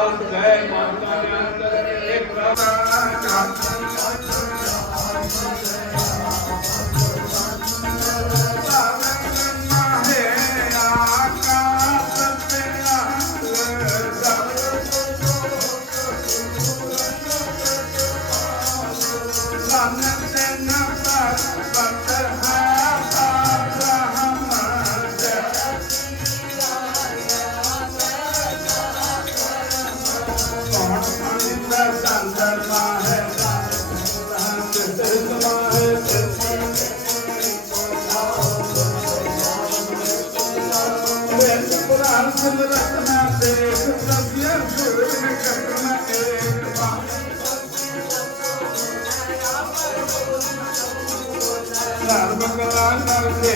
ਬਸ ਲੈ ਮਾਤਾ ਅੰਦਰ ਇੱਕ ਰਾਣਾ नार बंगला नर ले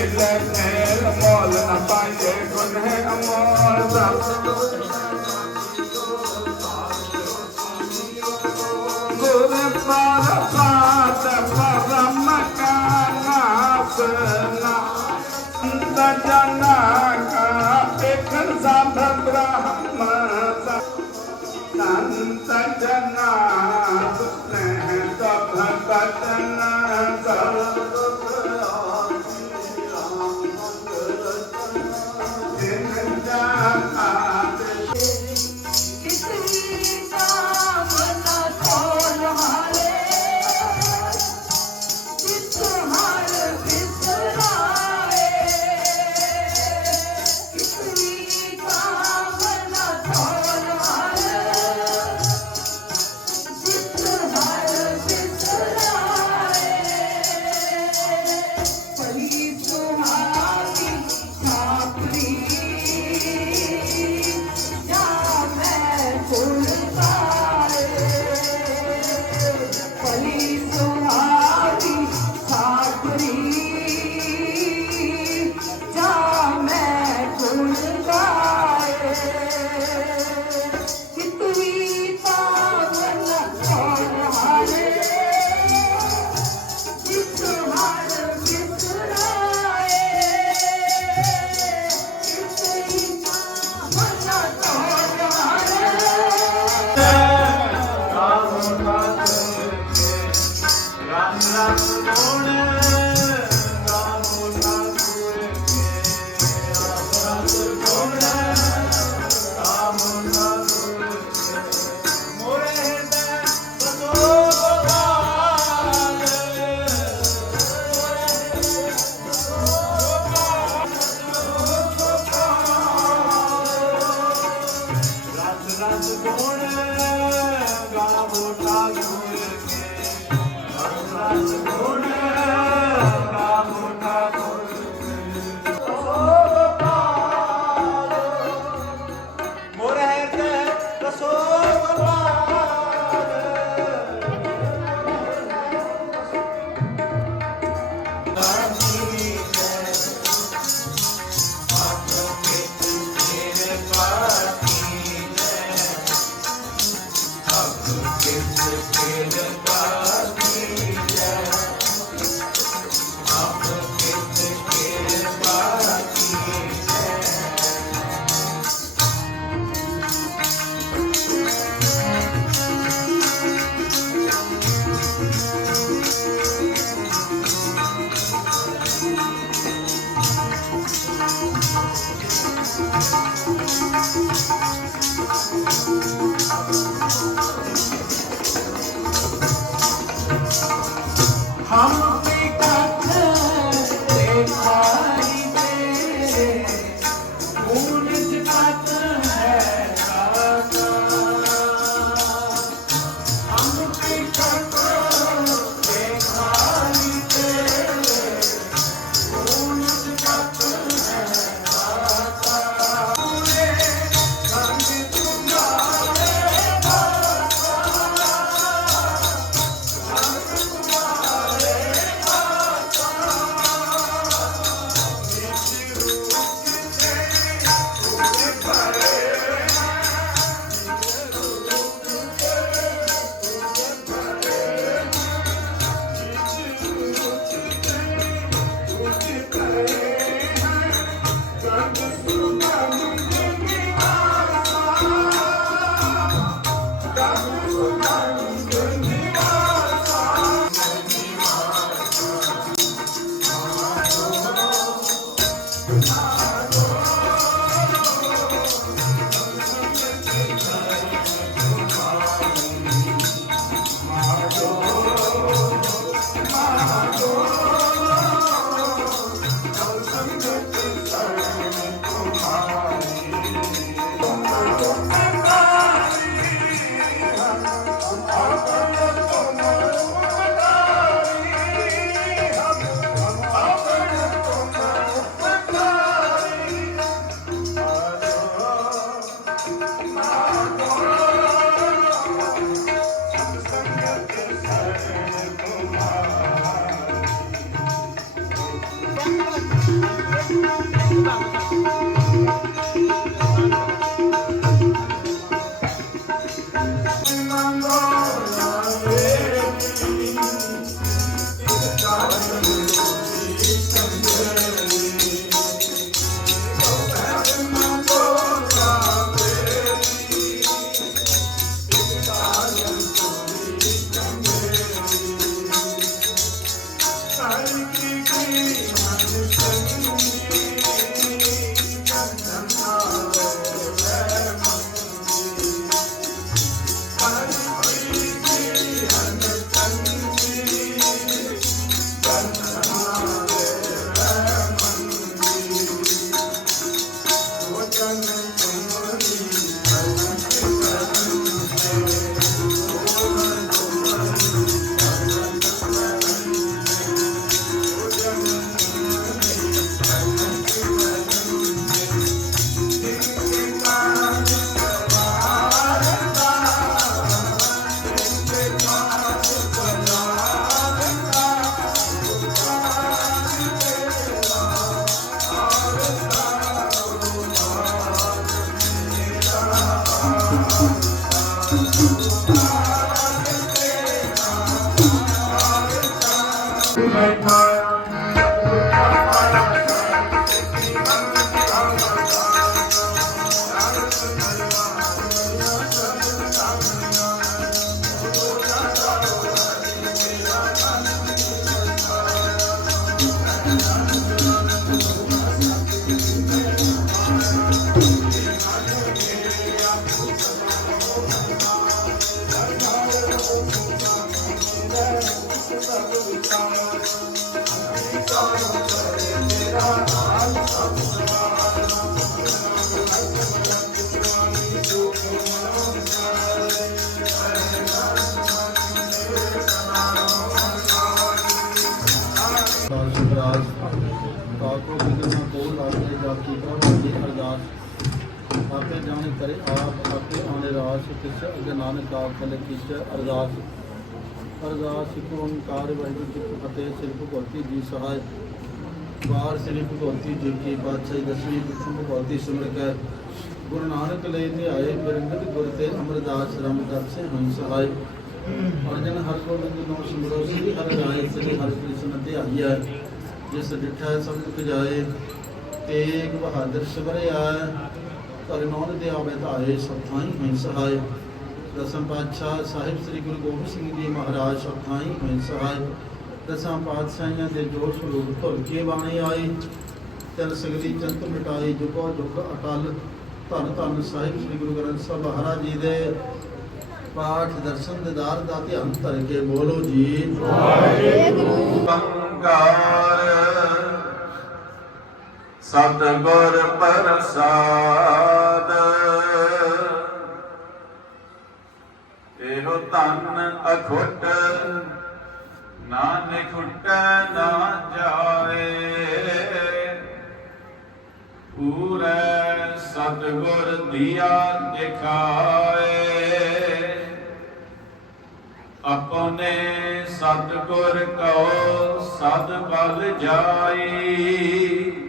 मोल न पाए गुन है अमोल गुर पर पात परम का नापना जन का I'm sorry. ਰਾਸ ਕਿਛ ਅਗੇ ਨਾਨਕ ਆਪ ਕਲੇ ਕਿਛ ਅਰਦਾਸ। ਅਰਦਾਸ ਇੱਕ ਓੰਕਾਰ ਵਾਹਿਗੁਰੂ ਜੀ ਕੀ ਫਤਿਹ, ਸ੍ਰੀ ਭਗਵਤੀ ਜੀ ਸਹਾਇ। ਬਾਰ ਸ੍ਰੀ ਭਗਵਤੀ ਜੀ ਕੀ ਪਾਤਸ਼ਾਹੀ ਦਸਵੀਂ ਗੁਰੂ ਭਗਵਤੀ ਸਿਮਰ ਕੈ। ਗੁਰੂ ਨਾਨਕ ਲੈ ਤੇ ਬਿਰੰਗਤ ਗੁਰ ਤੇ ਅਮਰਦਾਸ ਰਾਮਦਾਸ ਸੇ ਹਮ ਸਹਾਇ। ਅਰਜਨ ਹਰ ਗੋਬਿੰਦ ਨੋ ਸਿਮਰੋ, ਸ੍ਰੀ ਹਰਿ ਰਾਏ, ਸ੍ਰੀ ਹਰਿ ਕ੍ਰਿਸ਼ਨ ਧਿਆਈਐ। ਜਿਸ ਡਿਠਾ ਸਭ ਜਾਏ, ਤੇਗ ਬਹਾਦਰ ਸਬਰਿਆ ਕਰ ਨੌਨ ਦੇ ਆਵੇ ਧਾਏ ਸਥਾਈ ਹੋਈ ਸਹਾਇ ਦਸਮ ਪਾਤਸ਼ਾਹ ਸਾਹਿਬ ਸ੍ਰੀ ਗੁਰੂ ਗੋਬਿੰਦ ਸਿੰਘ ਜੀ ਮਹਾਰਾਜ ਸਥਾਈ ਹੋਈ ਸਹਾਇ ਦਸਾਂ ਪਾਤਸ਼ਾਹੀਆਂ ਦੇ ਜੋਸ਼ ਰੂਪ ਧੁਰ ਕੇ ਬਾਣੇ ਆਏ। ਤਿਲ ਸਗਲੀ ਚੰਤ ਮਿਟਾਈ ਜੁਗੋ ਜੁਗ ਅਟਲ। ਧੰਨ ਧੰਨ ਸਾਹਿਬ ਸ੍ਰੀ ਗੁਰੂ ਗ੍ਰੰਥ ਸਾਹਿਬ ਮਹਾਰਾਜ ਜੀ ਦੇ ਪਾਠ ਦਰਸ਼ਨ ਦਿਦਾਰ ਦਾ ਧਿਆਨ ਧਰ ਕੇ ਬੋਲੋ ਜੀ। ਬੰਕਾਰ ਸਤਿਗੁਰ ਪ੍ਰਸਾਦ। ਇਹੋ ਧਨ ਅਖੁੱਟ, ਨਾਨਕ ਖੁੱਟੈ ਨਾ ਜਾਏ। ਪੂਰੇ ਸਤਿਗੁਰ ਦੀਆ ਦਿਖਾਏ। ਆਪਣੇ ਸਤਿਗੁਰ ਕਉ ਸਦ ਬਲ ਜਾਈ।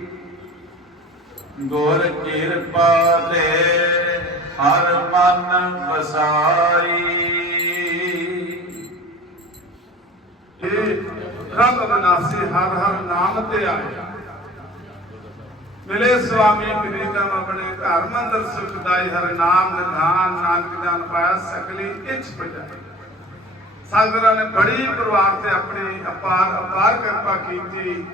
ਗੁਰ ਕਿਰਪਾ ਦੇ ਹਰ ਮਨ ਵਸਾਈ। ਇਹ ਰੱਬ ਹਰ ਹਰ ਨਾਮ ਤੇ ਆਇਆ। ਮਿਲੇ ਸੁਆਮੀ ਪ੍ਰੀਤਮ ਆਪਣੇ ਘਰ ਮੰਦਰ ਸੁਖਦਾਈ ਹਰ ਨਾਮ ਨਿਧਾਨ, ਨਾਨਕ ਜਾਨ ਪਾਇਆ, ਸਕਲੀ ਇੱਛ ਪਜਾਈ ਸਾਗਰਾਂ ਨੇ ਬੜੀ ਪਰਿਵਾਰ ਤੇ ਆਪਣੀ ਅਪਾਰ ਅਪਾਰ ਕਿਰਪਾ ਕੀਤੀ,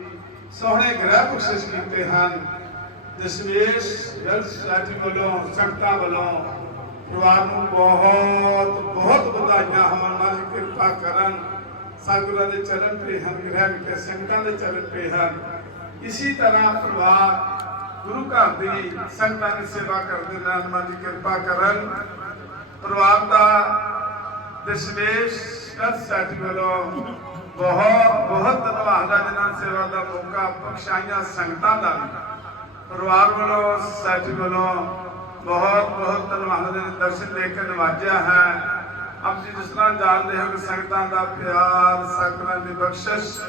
ਸੋਹਣੇ ਗ੍ਰਹਿ ਬਖਸ਼ਿਸ਼ ਕੀਤੇ ਹਨ। ਦਸ਼ਮੇਸ਼ ਜਲ ਸਾਜੀ ਵੱਲੋਂ, ਸੰਗਤਾਂ ਵੱਲੋਂ ਪਰਿਵਾਰ ਨੂੰ ਬਹੁਤ ਬਹੁਤ ਵਧਾਈਆਂ ਹੋਣ। ਨਾਲ ਕਿਰਪਾ ਕਰਨ ਸਾਗਰਾਂ ਦੇ ਚਰਨ ਤੇ ਹਨ ਗ੍ਰਹਿ ਤੇ ਸੰਗਤਾਂ ਦੇ ਚਰਨ ਤੇ ਹਨ ਇਸੀ ਤਰ੍ਹਾਂ ਪਰਿਵਾਰ ਗੁਰੂ ਘਰ ਦੀ ਸੰਗਤਾਂ ਦੀ ਸੇਵਾ ਕਰਦੇ ਰਹਿਣ ਮਾਂ ਜੀ ਕਿਰਪਾ ਕਰਨ। ਪਰਿਵਾਰ ਦਾ ਦਸ਼ਮੇਸ਼ ਸਤ ਸਾਥੀ ਵੱਲੋਂ ਬਹੁਤ ਬਹੁਤ ਧੰਨਵਾਦ ਹੈ ਜਿਨ੍ਹਾਂ ਸੇਵਾ ਦਾ ਮੌਕਾ ਬਖਸ਼ਾਈਆਂ ਸੰਗਤਾਂ ਦਾ ਪਰਿਵਾਰ ਵੱਲੋਂ ਸਾਥੀ ਵੱਲੋਂ ਬਹੁਤ ਬਹੁਤ ਧੰਨਵਾਦ ਦੇ ਦਰਸ਼ਨ ਦੇ ਕੇ ਨਵਾਜਿਆ ਹੈ। ਆਪ ਜੀ ਜਿਸ ਤਰ੍ਹਾਂ ਜਾਣਦੇ ਹੋ ਕਿ ਸੰਗਤਾਂ ਦਾ ਪਿਆਰ, ਸੰਗਤਾਂ ਦੀ ਬਖਸ਼ਿਸ਼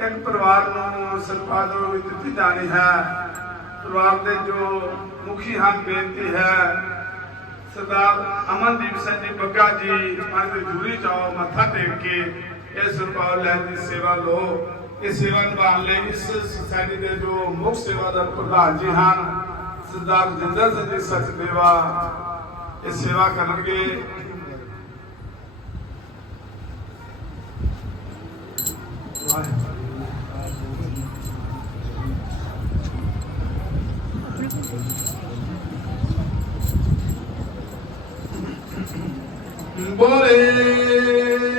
ਇੱਕ ਪਰਿਵਾਰ ਨੂੰ ਸਰਪਾਦ ਵਿੱਚ ਦਿੱਤੀ ਜਾਣੀ ਹੈ। ਪਰਿਵਾਰ ਦੇ ਜੋ ਮੁਖੀ ਹਨ, ਬੇਨਤੀ ਹੈ, ਸਰਦਾਰ ਅਮਨਦੀਪ ਸਿੰਘ ਜੀ ਬੱਗਾ ਜੀ ਅੱਜ ਜੂਰੀ ਜਾਓ, ਮੱਥਾ ਟੇਕ ਕੇ ਇਹ ਸਰਪਾਲ ਲੈਣ ਦੀ ਸੇਵਾ ਲਓ। ਇਹ ਸੇਵਾ ਨਿਭਾਉਣ ਲਈ ਇਸ ਸੁਸਾਇਟੀ ਦੇ ਜੋ ਮੁੱਖ ਸੇਵਾਦਾਰ ਪ੍ਰਧਾਨ ਜੀ ਹਨ, ਸਰਦਾਰ ਜਿੰਦਰ ਸਿੰਘ ਜੀ ਸਚਦੇਵਾ, ਇਹ ਸੇਵਾ ਕਰਨਗੇ। ਬੋਲੇ।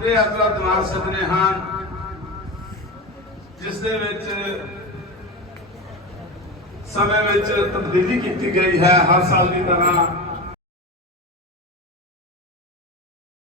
ਸਾਧ ਸੰਗਤ ਯਾਤਰਾ ਦਿਮਾਗ ਸੱਜਣੇ ਹਨ ਜਿਸ ਦੇ ਵਿੱਚ ਸਮੇਂ ਵਿੱਚ ਤਬਦੀਲੀ ਕੀਤੀ ਗਈ ਹੈ, ਹਰ ਸਾਲ ਦੀ ਤਰ੍ਹਾਂ